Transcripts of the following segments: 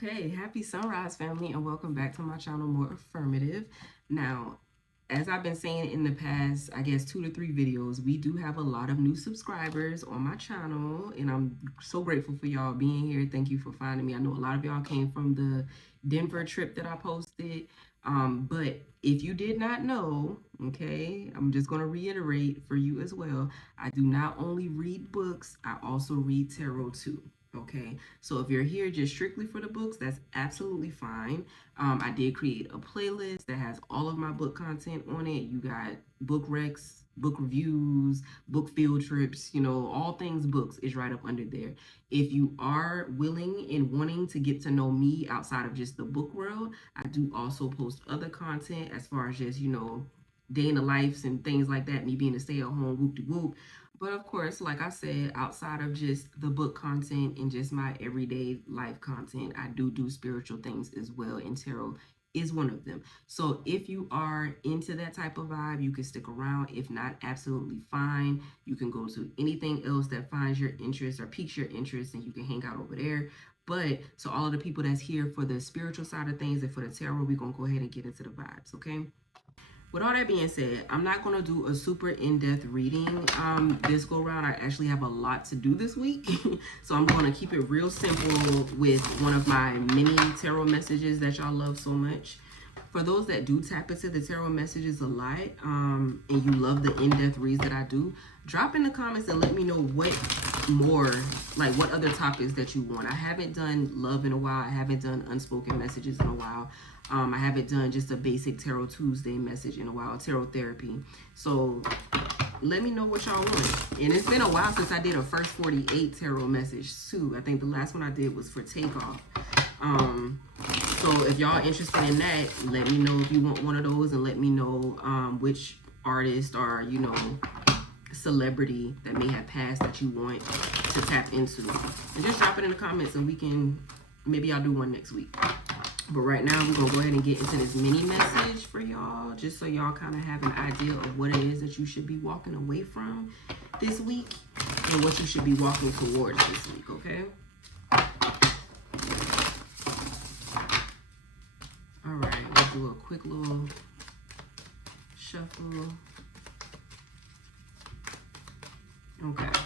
Okay, happy sunrise, family, and welcome back to my channel, More Affirmative. Now, as I've been saying in the past, I guess 2 to 3 videos, we do have a lot of new subscribers on my channel, and I'm so grateful for y'all being here. Thank you for finding me. I know a lot of y'all came from the Denver trip that I posted, but if you did not know, okay, I'm just going to reiterate for you as well. I do not only read books, I also read tarot too. Okay, so if you're here just strictly for the books, that's absolutely fine. I did create a playlist that has all of my book content on it. You got book recs, book reviews, book field trips, all things books is right up under there. If you are willing and wanting to get to know me outside of just the book world, I do also post other content as far as just, day in the lives and things like that, me being a stay-at-home whoop-de-whoop. But of course, like I said, outside of just the book content and just my everyday life content, I do spiritual things as well, and tarot is one of them. So if you are into that type of vibe, you can stick around. If not, absolutely fine. You can go to anything else that finds your interest or piques your interest, and you can hang out over there. But to all of the people that's here for the spiritual side of things and for the tarot, we're going to go ahead and get into the vibes, okay? With all that being said, I'm not going to do a super in-depth reading this go round. I actually have a lot to do this week. So I'm going to keep it real simple with one of my mini tarot messages that y'all love so much. For those that do tap into the tarot messages a lot, and you love the in-depth reads that I do, drop in the comments and let me know what more, like what other topics that you want. I haven't done love in a while. I haven't done unspoken messages in a while. I haven't done just a basic Tarot Tuesday message in a while, tarot therapy. So let me know what y'all want. And it's been a while since I did a first 48 tarot message too. I think the last one I did was for Takeoff. So if y'all interested in that, let me know if you want one of those, and let me know which artist or celebrity that may have passed that you want to tap into, and just drop it in the comments, and we can, maybe I'll do one next week. But right now we're gonna go ahead and get into this mini message for y'all, just so y'all kind of have an idea of what it is that you should be walking away from this week and what you should be walking towards this week, okay? All right, let's do a quick little shuffle. Okay.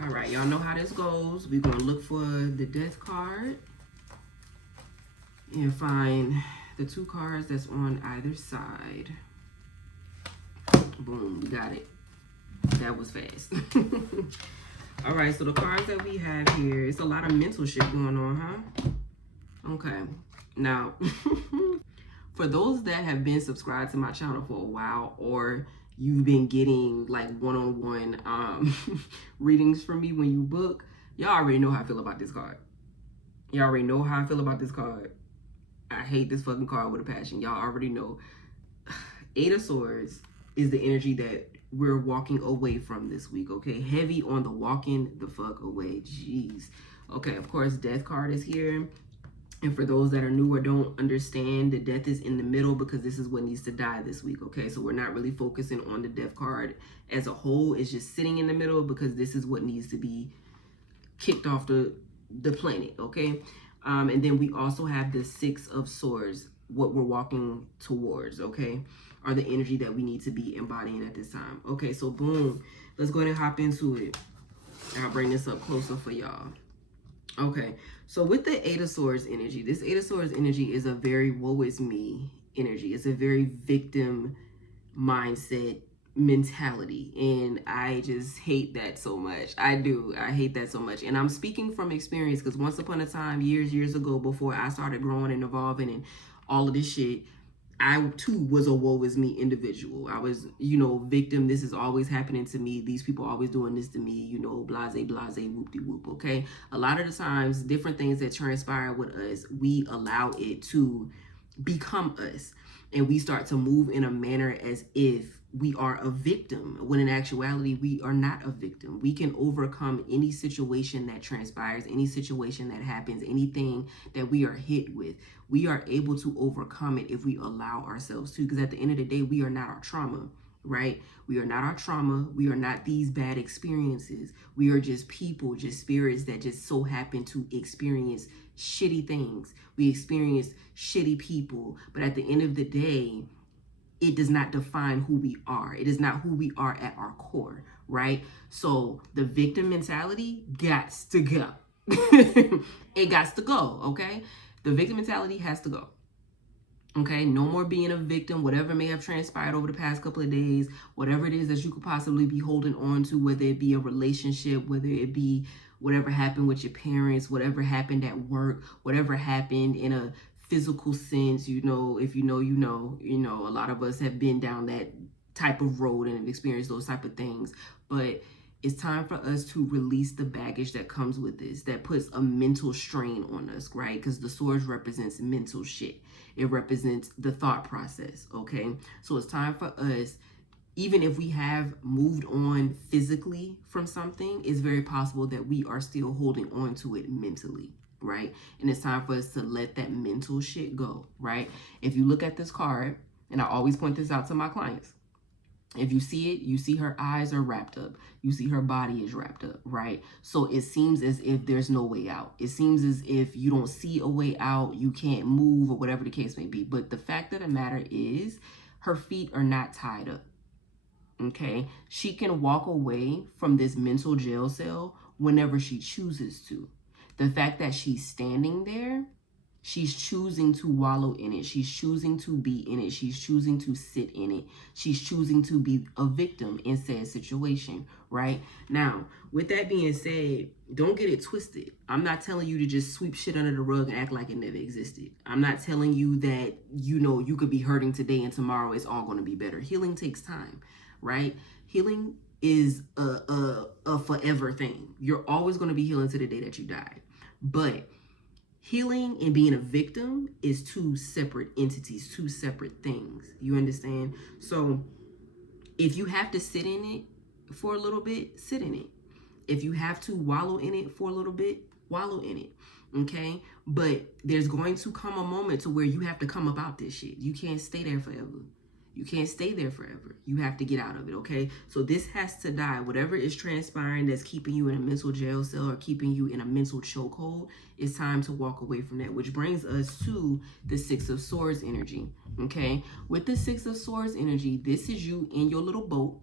All right, y'all know how this goes. We're going to look for the Death card and find the 2 cards that's on either side. Boom, we got it. That was fast. All right, so the cards that we have here, it's a lot of mental shit going on, huh? Okay. Now, for those that have been subscribed to my channel for a while, or you've been getting like one-on-one readings from me when you book, y'all already know how I feel about this card. Y'all already know how I feel about this card. I hate this fucking card with a passion. Y'all already know. 8 of Swords is the energy that we're walking away from this week, okay? Heavy on the walking the fuck away. Jeez. Okay, of course, Death card is here. And for those that are new or don't understand, the Death is in the middle because this is what needs to die this week, okay? So we're not really focusing on the Death card as a whole. It's just sitting in the middle because this is what needs to be kicked off the planet, okay? And then we also have the 6 of Swords, what we're walking towards, okay? Or the energy that we need to be embodying at this time. Okay, so boom. Let's go ahead and hop into it. I'll bring this up closer for y'all. Okay, so with the 8 of Swords energy, this 8 of Swords energy is a very woe is me energy. It's a very victim mindset mentality, and I just hate that so much. I hate that so much. And I'm speaking from experience, because once upon a time, years ago, before I started growing and evolving and all of this shit, I too was a woe is me individual. I was, victim. This is always happening to me. These people always doing this to me, blase, whoop-de-whoop, okay? A lot of the times, different things that transpire with us, we allow it to become us. And we start to move in a manner as if we are a victim, when in actuality, we are not a victim. We can overcome any situation that transpires, any situation that happens, anything that we are hit with. We are able to overcome it if we allow ourselves to, because at the end of the day, we are not our trauma. right? We are not our trauma. We are not these bad experiences. We are just people, just spirits that just so happen to experience shitty things. We experience shitty people. But at the end of the day, it does not define who we are. It is not who we are at our core, right? So the victim mentality gots to go. It gots to go, okay? The victim mentality has to go. Okay, no more being a victim, whatever may have transpired over the past couple of days, whatever it is that you could possibly be holding on to, whether it be a relationship, whether it be whatever happened with your parents, whatever happened at work, whatever happened in a physical sense, you know, if you know, a lot of us have been down that type of road and have experienced those type of things. But it's time for us to release the baggage that comes with this, that puts a mental strain on us, right? Because the swords represents mental shit. It represents the thought process, okay? So it's time for us, even if we have moved on physically from something, it's very possible that we are still holding on to it mentally, right? And it's time for us to let that mental shit go, right? If you look at this card, and I always point this out to my clients, if you see it, you see her eyes are wrapped up. You see her body is wrapped up, right? So it seems as if there's no way out. It seems as if you don't see a way out, you can't move, or whatever the case may be. But the fact of the matter is, her feet are not tied up, okay? She can walk away from this mental jail cell whenever she chooses to. The fact that she's standing there, she's choosing to wallow in it. She's choosing to be in it. She's choosing to sit in it. She's choosing to be a victim in said situation, right? Now, with that being said, don't get it twisted. I'm not telling you to just sweep shit under the rug and act like it never existed. I'm not telling you that, you know, you could be hurting today and tomorrow it's all going to be better. Healing takes time, right? Healing is a forever thing. You're always going to be healing to the day that you die. But healing and being a victim is two separate entities, two separate things. You understand? So if you have to sit in it for a little bit, sit in it. If you have to wallow in it for a little bit, wallow in it. Okay? But there's going to come a moment to where you have to come about this shit. You can't stay there forever. You can't stay there forever. You have to get out of it, okay? So this has to die. Whatever is transpiring that's keeping you in a mental jail cell or keeping you in a mental chokehold, it's time to walk away from that, which brings us to the Six of Swords energy, okay? With the Six of Swords energy, this is you in your little boat,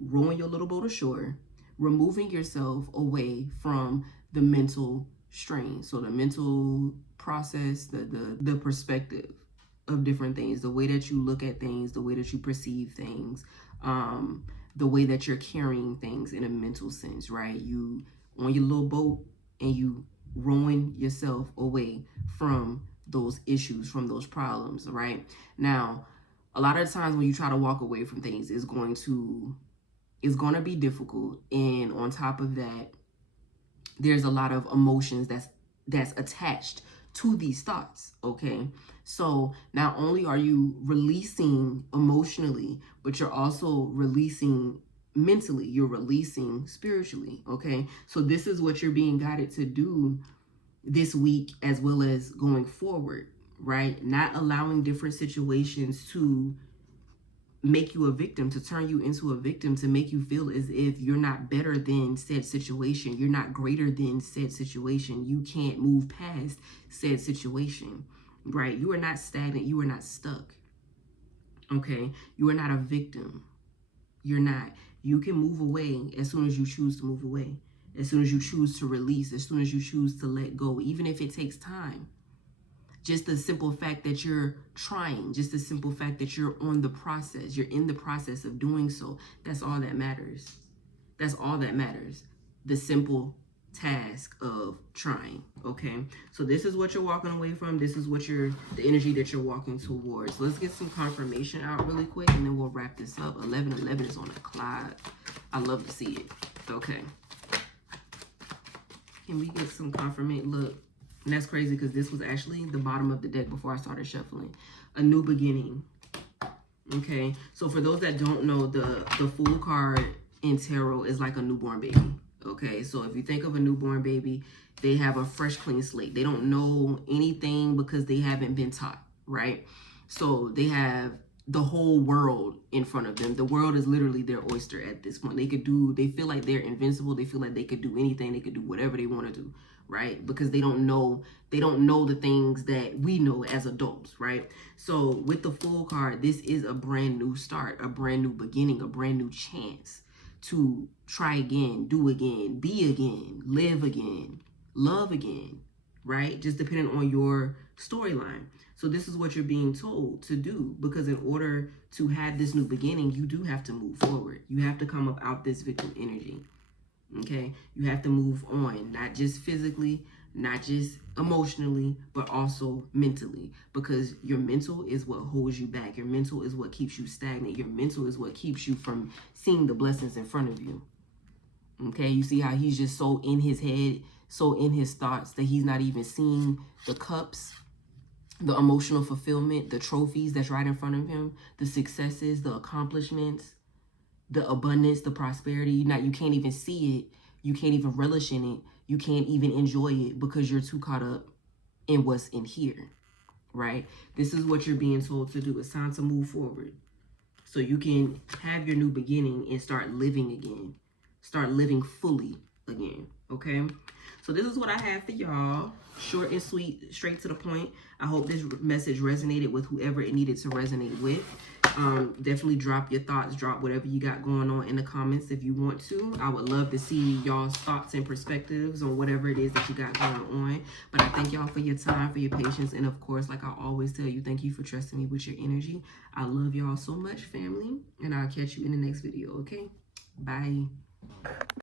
rowing your little boat ashore, removing yourself away from the mental strain. So the mental process, the perspective of different things, the way that you look at things, the way that you perceive things, the way that you're carrying things in a mental sense, right? You on your little boat and you rowing yourself away from those issues, from those problems, right? Now, a lot of times when you try to walk away from things, it's going to be difficult. And on top of that, there's a lot of emotions that's attached to these thoughts, okay? So not only are you releasing emotionally, but you're also releasing mentally, you're releasing spiritually, okay? So this is what you're being guided to do this week as well as going forward, right? Not allowing different situations to make you a victim, to turn you into a victim, to make you feel as if you're not better than said situation. You're not greater than said situation. You can't move past said situation, right? You are not stagnant. You are not stuck, okay? You are not a victim. You're not. You can move away as soon as you choose to move away, as soon as you choose to release, as soon as you choose to let go, even if it takes time. Just the simple fact that you're trying, just the simple fact that you're on the process, you're in the process of doing so, that's all that matters. That's all that matters. The simple task of trying, okay? So this is what you're walking away from. This is what the energy that you're walking towards. Let's get some confirmation out really quick and then we'll wrap this up. 1111 is on the clock. I love to see it. Okay. Can we get some confirmation? Look. And that's crazy because this was actually the bottom of the deck before I started shuffling. A new beginning. Okay. So for those that don't know, the Fool card in tarot is like a newborn baby. Okay. So if you think of a newborn baby, they have a fresh, clean slate. They don't know anything because they haven't been taught, right? So they have the whole world in front of them. The world is literally their oyster at this point. They feel like they're invincible. They feel like they could do anything. They could do whatever they want to do, right? Because they don't know the things that we know as adults, right? So with the Fool card, this is a brand new start, a brand new beginning, a brand new chance to try again, do again, be again, live again, love again, right? Just depending on your storyline. So this is what you're being told to do, because in order to have this new beginning, you do have to move forward. You have to come up out this victim energy. Okay? You have to move on, not just physically, not just emotionally, but also mentally, because your mental is what holds you back. Your mental is what keeps you stagnant. Your mental is what keeps you from seeing the blessings in front of you. Okay? You see how he's just so in his head, so in his thoughts that he's not even seeing the cups, the emotional fulfillment, the trophies that's right in front of him, the successes, the accomplishments, the abundance, the prosperity. You can't even see it. You can't even relish in it. You can't even enjoy it because you're too caught up in what's in here, right? This is what you're being told to do. It's time to move forward so you can have your new beginning and start living again. Start living fully again, okay? So this is what I have for y'all. Short and sweet, straight to the point. I hope this message resonated with whoever it needed to resonate with. Definitely drop your thoughts, drop whatever you got going on in the comments if you want to. I would love to see y'all's thoughts and perspectives on whatever it is that you got going on. But I thank y'all for your time, for your patience, and of course, like I always tell you, thank you for trusting me with your energy. I love y'all so much, family, and I'll catch you in the next video, okay? Bye.